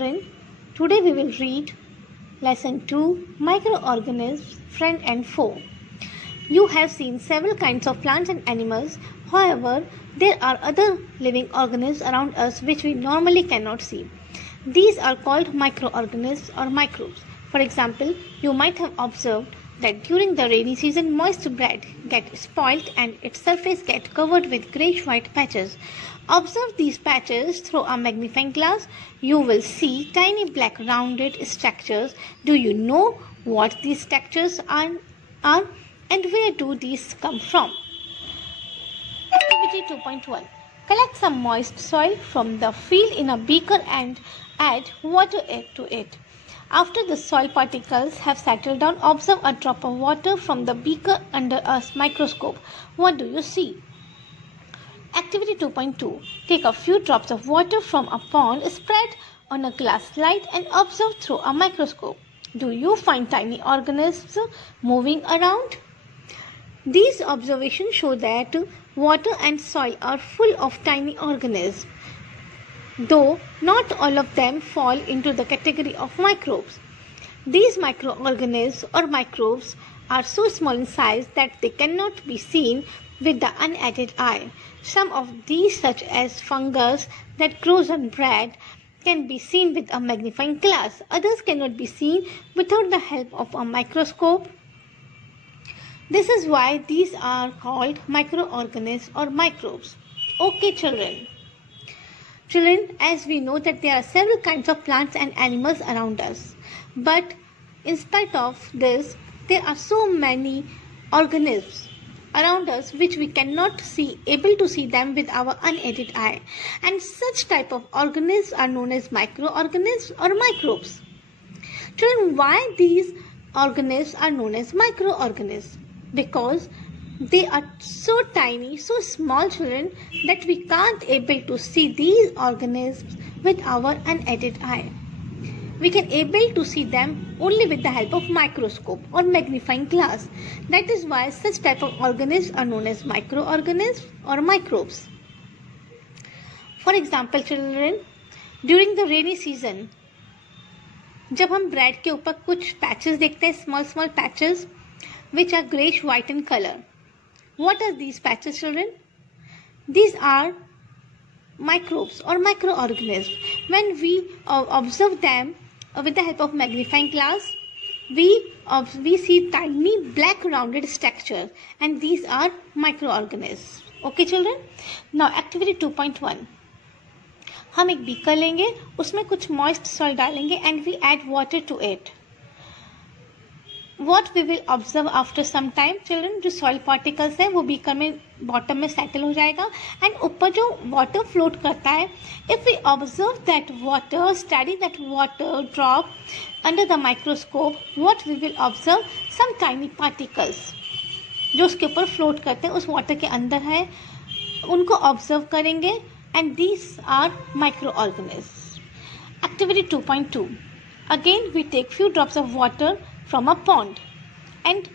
children, today we will read Lesson 2, Microorganisms, Friend and Foe. You have seen several kinds of plants and animals. However, there are other living organisms around us which we normally cannot see. These are called microorganisms or microbes. For example, you might have observed that during the rainy season, moist bread gets spoiled and its surface gets covered with greyish-white patches. Observe these patches through a magnifying glass. You will see tiny black rounded structures. Do you know what these structures are and where do these come from? Activity 2.1. Collect some moist soil from the field in a beaker and add water to it. After the soil particles have settled down, observe a drop of water from the beaker under a microscope. What do you see? Activity 2.2. Take a few drops of water from a pond, spread on a glass slide and observe through a microscope. Do you find tiny organisms moving around? These observations show that water and soil are full of tiny organisms, though not all of them fall into the category of microbes. These microorganisms or microbes are so small in size that they cannot be seen with the unaided eye. Some of these, such as fungus that grows on bread, can be seen with a magnifying glass. Others cannot be seen without the help of a microscope. This is why these are called microorganisms or microbes. Okay, children. Children, as we know that there are several kinds of plants and animals around us. But in spite of this, there are so many organisms around us which we cannot able to see them with our unaided eye. And such type of organisms are known as microorganisms or microbes. Children, why these organisms are known as microorganisms? Because they are so tiny, so small, children, that we can't able to see these organisms with our unaided eye. We can able to see them only with the help of microscope or magnifying glass. That is why such type of organisms are known as microorganisms or microbes. For example, children, during the rainy season, जब हम bread के ऊपर कुछ patches देखते हैं, small patches which are grayish white in color. What are these patches, children? These are microbes or microorganisms. When we observe them with the help of magnifying glass, we see tiny black rounded structures, and these are microorganisms. Okay, children? Now, activity 2.1. हम एक beaker लेंगे, उसमें कुछ moist soil डालेंगे and we add water to it. What we will observe after some time, children, जो soil particles है वो beaker में bottom में settle हो जाएगा and ऊपर जो water float करता है, if we observe that water, study that water drop under the microscope, what we will observe? Some tiny particles जो उसके ऊपर float करते हैं, उस water के अंदर है, उनको observe करेंगे and these are microorganisms. Activity 2.2. Again, we take few drops of water from a pond and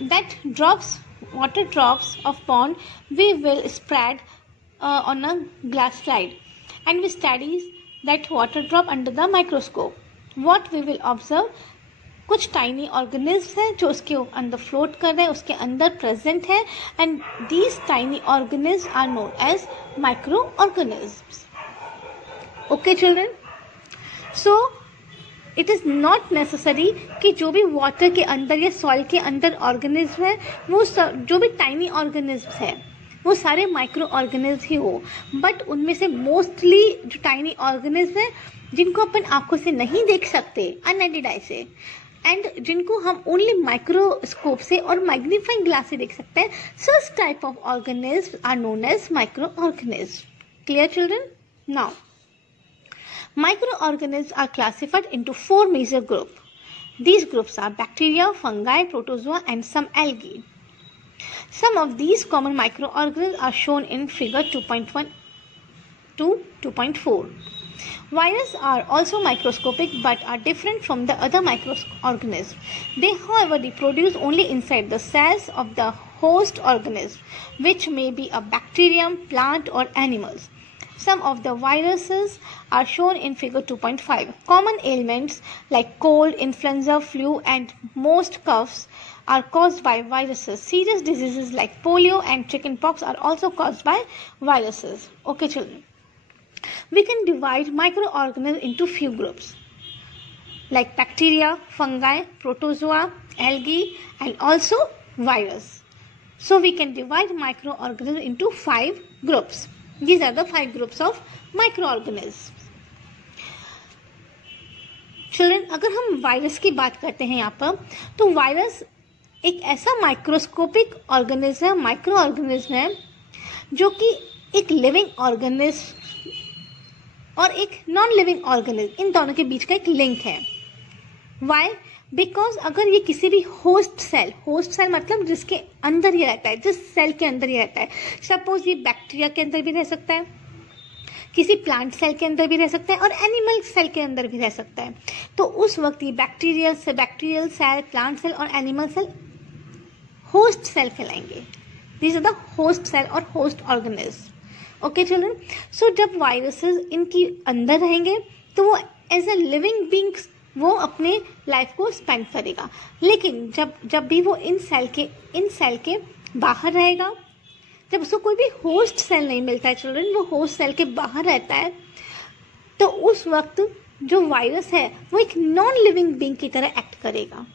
that water drops of pond we will spread on a glass slide and we study that water drop under the microscope. What we will observe? कुछ tiny organisms हैं जो उसके अंदर float कर रहे हैं, उसके अंदर present है, and these tiny organisms are known as microorganisms. Okay, children? So it is not necessary कि जो भी water के अंदर या soil के अंदर organism है, वो जो भी tiny organisms है, वो सारे microorganisms ही हो. But उनमें से mostly जो tiny organisms है, जिनको अपन आंखों से नहीं देख सकते unaided eye से, and जिनको हम only microscope से और magnifying glass से देख सकते हैं, such type of organisms are known as microorganisms. Clear, children? Now, microorganisms are classified into 4 major groups. These groups are bacteria, fungi, protozoa and some algae. Some of these common microorganisms are shown in figure 2.1 to 2.4. Viruses are also microscopic but are different from the other microorganisms. They, however, reproduce only inside the cells of the host organism, which may be a bacterium, plant or animals. Some of the viruses are shown in figure 2.5. Common ailments like cold, influenza, flu, and most coughs are caused by viruses. Serious diseases like polio and chickenpox are also caused by viruses. Okay, children. We can divide microorganisms into few groups like bacteria, fungi, protozoa, algae, and also virus. So we can divide microorganisms into 5 groups. These are the 5 groups of microorganisms. Children, अगर हम virus की बात करते हैं यहाँ पर, तो virus एक ऐसा माइक्रोस्कोपिक ऑर्गेनिज्म है, माइक्रो ऑर्गेनिज्म है, जो कि एक लिविंग ऑर्गेनिज्म और एक नॉन लिविंग ऑर्गेनिज्म, इन दोनों के बीच का एक लिंक है. वाई? बिकॉज अगर ये किसी भी होस्ट सेल मतलब जिसके अंदर ये रहता है, जिस सेल के अंदर ये रहता है, सपोज ये बैक्टीरिया के अंदर भी रह सकता है, किसी प्लांट सेल के अंदर भी रह सकता है और एनिमल सेल के अंदर भी रह सकता है, तो उस वक्त ये बैक्टीरियल सेल, प्लांट सेल और एनिमल सेल होस्ट सेल कहलाएंगे. These are the host cell और host organism. Okay children, so जब वायरसेस इनकी अंदर रहेंगे तो वो एज अ लिविंग बींग्स वो अपने लाइफ को स्पेंड करेगा. लेकिन जब भी वो इन सेल के बाहर रहेगा, जब उसको कोई भी होस्ट सेल नहीं मिलता है चिल्ड्रन, वो होस्ट सेल के बाहर रहता है, तो उस वक्त जो वायरस है वो एक नॉन लिविंग बींग की तरह एक्ट करेगा,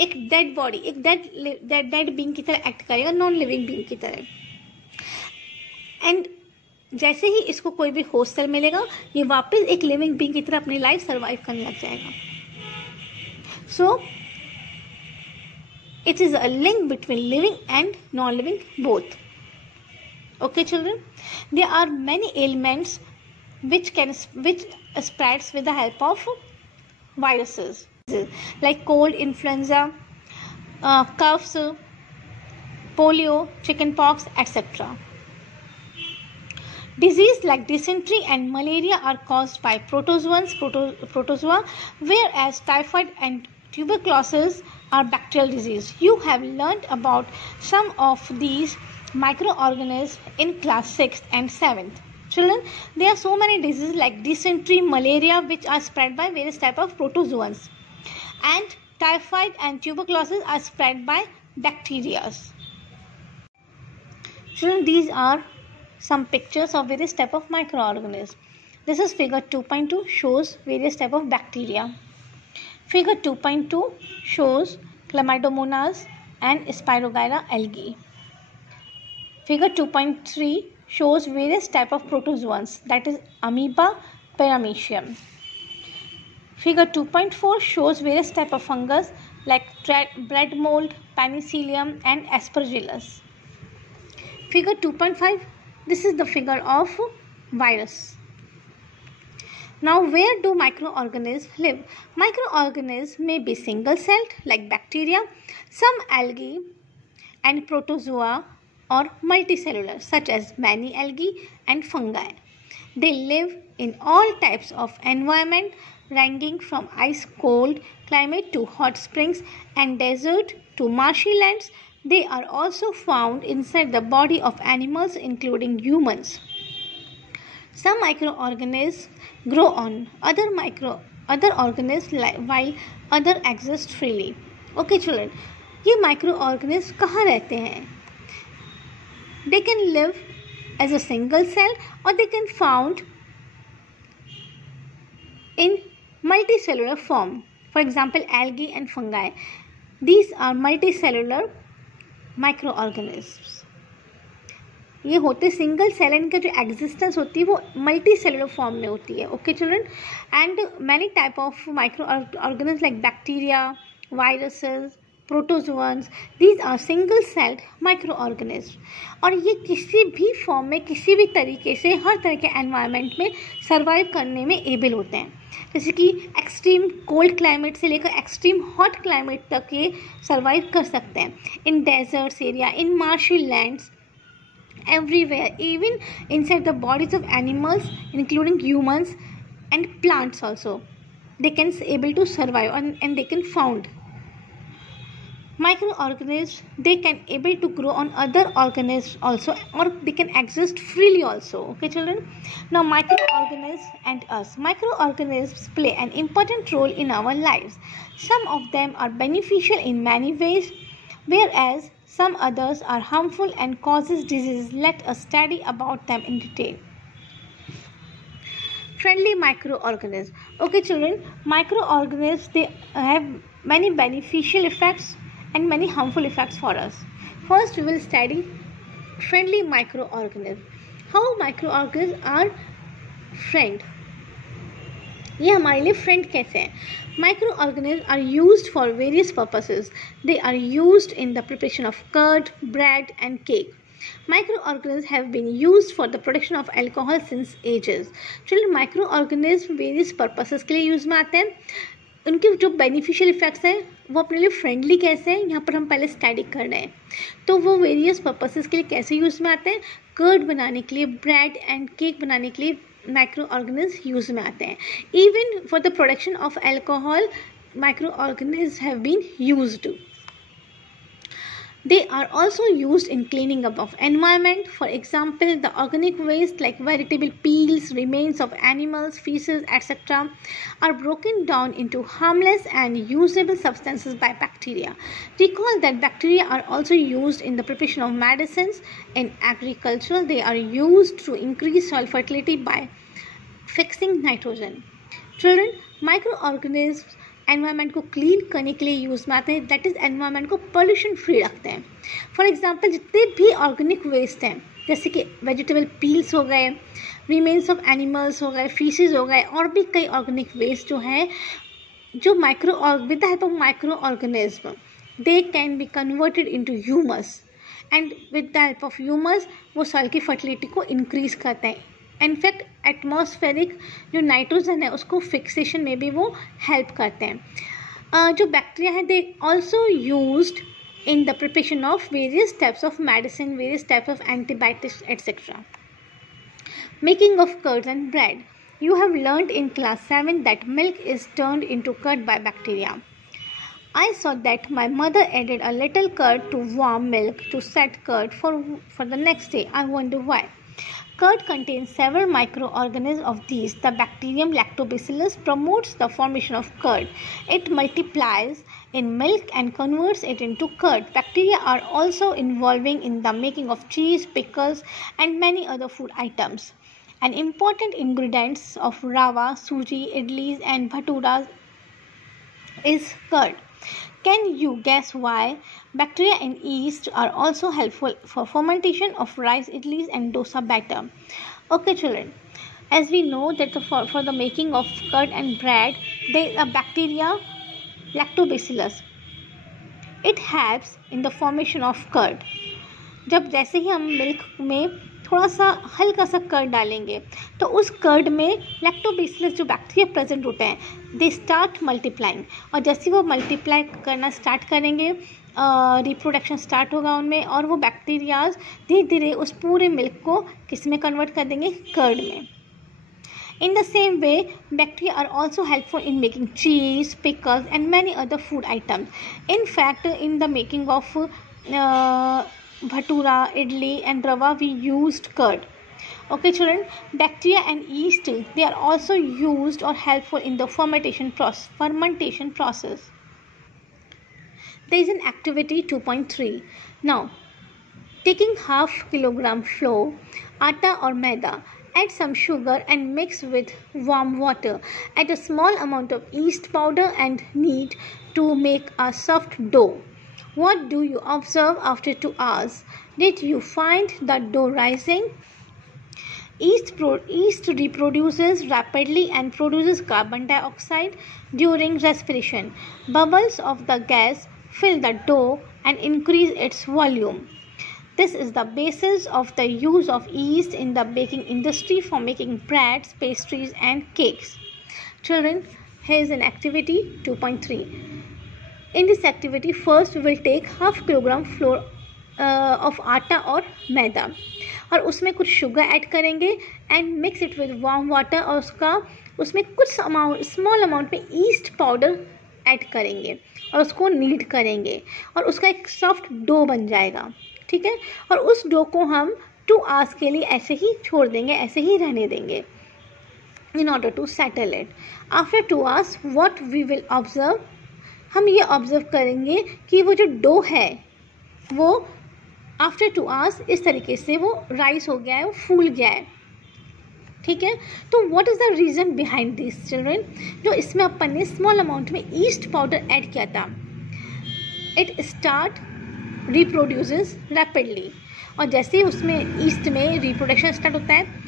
एक डेड बॉडी, एक डेड बींग की तरह एक्ट करेगा, नॉन लिविंग बींग की तरह. एंड जैसे ही इसको कोई भी होस्ट सेल मिलेगा, ये वापस एक लिविंग बींग की तरह अपनी लाइफ सर्वाइव करने लग जाएगा. सो it is a link between living and non-living both. Okay children, there are many ailments which spreads with the help of viruses like cold, influenza, coughs, polio, chickenpox, etc. Disease like dysentery and malaria are caused by protozoa, whereas typhoid and tuberculosis are bacterial disease. You have learnt about some of these microorganisms in class 6th and 7th. Children, there are so many diseases like dysentery, malaria, which are spread by various type of protozoans, and typhoid and tuberculosis are spread by bacteria. Children, these are some pictures of various type of microorganisms. This is figure 2.2 shows various type of bacteria. Figure 2.2 shows Chlamydomonas and Spirogyra algae. Figure 2.3 shows various type of protozoans, that is amoeba, paramecium. Figure 2.4 shows various type of fungus like bread mold, penicillium and aspergillus. Figure 2.5, this is the figure of virus. Now, where do microorganisms live? Microorganisms may be single-celled like bacteria, some algae and protozoa, or multicellular such as many algae and fungi. They live in all types of environment ranging from ice-cold climate to hot springs and desert to marshy lands. They are also found inside the body of animals including humans. Some microorganisms grow on other organisms while others exist freely. Okay children, ये microorganisms कहाँ रहते हैं? They can live as a single cell or they can found in multicellular form. For example, algae and fungi. These are multicellular microorganisms. ये होते single cell, इनका जो existence होती है वो मल्टी सेलुलर फॉर्म में होती है. Okay children, and many type of micro organism like bacteria, viruses, protozoans, these are single celled micro organism. और ये किसी भी फॉर्म में, किसी भी तरीके से, हर तरह के एनवायरनमेंट में सर्वाइव करने में एबल होते हैं. जैसे कि एक्सट्रीम कोल्ड क्लाइमेट से लेकर एक्सट्रीम हॉट क्लाइमेट तक ये सर्वाइव कर सकते हैं. इन desserts area, in marshy lands, everywhere, even inside the bodies of animals including humans and plants also, they can able to survive and they can found. Microorganisms, they can able to grow on other organisms also, or they can exist freely also. Okay children, now microorganisms and us. Microorganisms play an important role in our lives. Some of them are beneficial in many ways, whereas some others are harmful and causes diseases. Let us study about them in detail. Friendly microorganisms. Okay children, microorganisms, they have many beneficial effects and many harmful effects for us. First we will study friendly microorganisms. How microorganisms are friend, ये हमारे लिए friend कैसे हैं. Microorganisms are used for various purposes. They are used in the preparation of curd, bread and cake. Microorganisms have been used for the production of alcohol since ages. Children, microorganisms various purposes के लिए use में आते हैं. उनके जो beneficial effects हैं वो अपने लिए फ्रेंडली कैसे हैं, यहाँ पर हम पहले स्टडी कर रहे हैं. तो वो वेरियस पर्पसेस के लिए कैसे यूज़ में आते हैं. कर्ड बनाने के लिए, ब्रेड एंड केक बनाने के लिए microorganisms यूज़ में आते हैं. Even for the production of alcohol microorganisms have been used. They are also used in cleaning up of environment. For example, the organic waste like vegetable peels, remains of animals, feces, etc. are broken down into harmless and usable substances by bacteria. Recall that bacteria are also used in the preparation of medicines. In agriculture, they are used to increase soil fertility by fixing nitrogen. Children, microorganisms environment को clean करने के लिए use में आते हैं. That is environment को pollution free रखते हैं. फॉर एग्जांपल, जितने भी ऑर्गेनिक वेस्ट हैं जैसे कि वेजिटेबल पील्स हो गए, रिमेन्स ऑफ एनिमल्स हो गए, फीसेस हो गए, और भी कई ऑर्गेनिक वेस्ट जो हैं जो with the help of micro organism they can be converted into humus, and with the help of humus वो सॉइल की फर्टिलिटी को इंक्रीज करते हैं. इनफैक्ट एटमॉस्फेरिक जो नाइट्रोजन है उसको फिक्सेशन में भी वो हेल्प करते हैं. जो बैक्टीरिया है they also used in the preparation of various types of medicine, various types of antibiotics etcetera. Making of curd and bread. You have learned in class 7 that milk is turned into curd by bacteria. I saw that my mother added a little curd to warm milk to set curd for the next day. I wonder why. Curd contains several microorganisms. Of these, the bacterium Lactobacillus promotes the formation of curd. It multiplies in milk and converts it into curd. Bacteria are also involving in the making of cheese, pickles, and many other food items. An important ingredient of rava, suji, idlis, and bhaturas is curd. Can you guess why? Bacteria and yeast are also helpful for fermentation of rice, idlis, and dosa batter. Okay children, as we know that for the making of curd and bread, there is a bacteria Lactobacillus. It helps in the formation of curd. जब जैसे ही हम milk में थोड़ा सा हल्का सा curd डालेंगे तो उस कर्ड में लैक्टोबैसिलस जो बैक्टीरिया प्रेजेंट होते हैं दे स्टार्ट मल्टीप्लाइंग, और जैसे वो मल्टीप्लाई करना स्टार्ट करेंगे रिप्रोडक्शन स्टार्ट होगा उनमें, और वो बैक्टीरियाज धीरे धीरे उस पूरे मिल्क को किस में कन्वर्ट कर देंगे, कर्ड में. In the same way, bacteria are also helpful in making cheese, pickles, and many other food items. In fact, in the making of bhatura, idli, and rava, we used curd. Okay, children, bacteria and yeast, they are also used or helpful in the fermentation process. There is an activity 2.3. Now, taking half kilogram flour, atta or maida, add some sugar and mix with warm water. Add a small amount of yeast powder and knead to make a soft dough. What do you observe after 2 hours? Did you find the dough rising? Yeast reproduces rapidly and produces carbon dioxide during respiration. Bubbles of the gas fill the dough and increase its volume. This is the basis of the use of yeast in the baking industry for making breads, pastries, and cakes. Children, here is an activity 2.3. In this activity, first we will take half kilogram flour of आटा और मैदा, और उसमें कुछ sugar add करेंगे and mix it with warm water, और उसमें कुछ small amount में ईस्ट पाउडर ऐड करेंगे और उसको नीड करेंगे और उसका एक सॉफ्ट डो बन जाएगा, ठीक है। और उस डो को हम 2 आवर्स के लिए ऐसे ही छोड़ देंगे, ऐसे ही रहने देंगे in order to settle it. After 2 hours what we will observe, हम ये ऑब्जर्व करेंगे कि वो जो डो है वो आफ्टर 2 आवर्स इस तरीके से वो राइस हो गया है, वो फूल गया है, ठीक है। तो what is the reason behind this children, जो इसमें अपन ने स्मॉल अमाउंट में ईस्ट पाउडर ऐड किया था, इट स्टार्ट रिप्रोड्यूसेस रैपिडली, और जैसे ही उसमें ईस्ट में रिप्रोडक्शन स्टार्ट होता है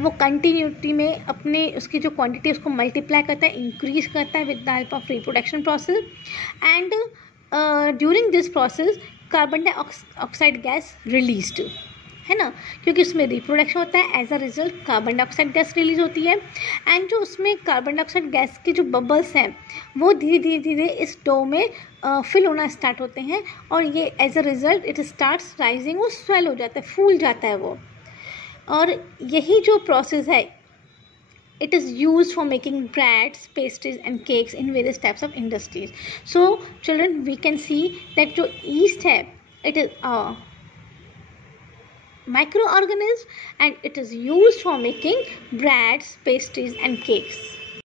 वो कंटिन्यूटी में अपने उसकी जो क्वांटिटी उसको मल्टीप्लाई करता है, इंक्रीज करता है with the help of reproduction process. And during this process carbon dioxide gas released, है ना, क्योंकि उसमें रिप्रोडक्शन होता है, as a result carbon dioxide gas release होती है। एंड जो उसमें कार्बन डाइऑक्साइड गैस के जो बबल्स हैं वो धीरे धीरे धीरे इस डो में फिल होना स्टार्ट होते हैं, और ये as a result it starts rising, वो स्वेल हो जाता है, फूल जाता है वो। और यही जो प्रोसेस है it is used for making breads, pastries and cakes in various types of industries. So children, we can see that जो yeast है it is a microorganism and it is used for making breads, pastries and cakes.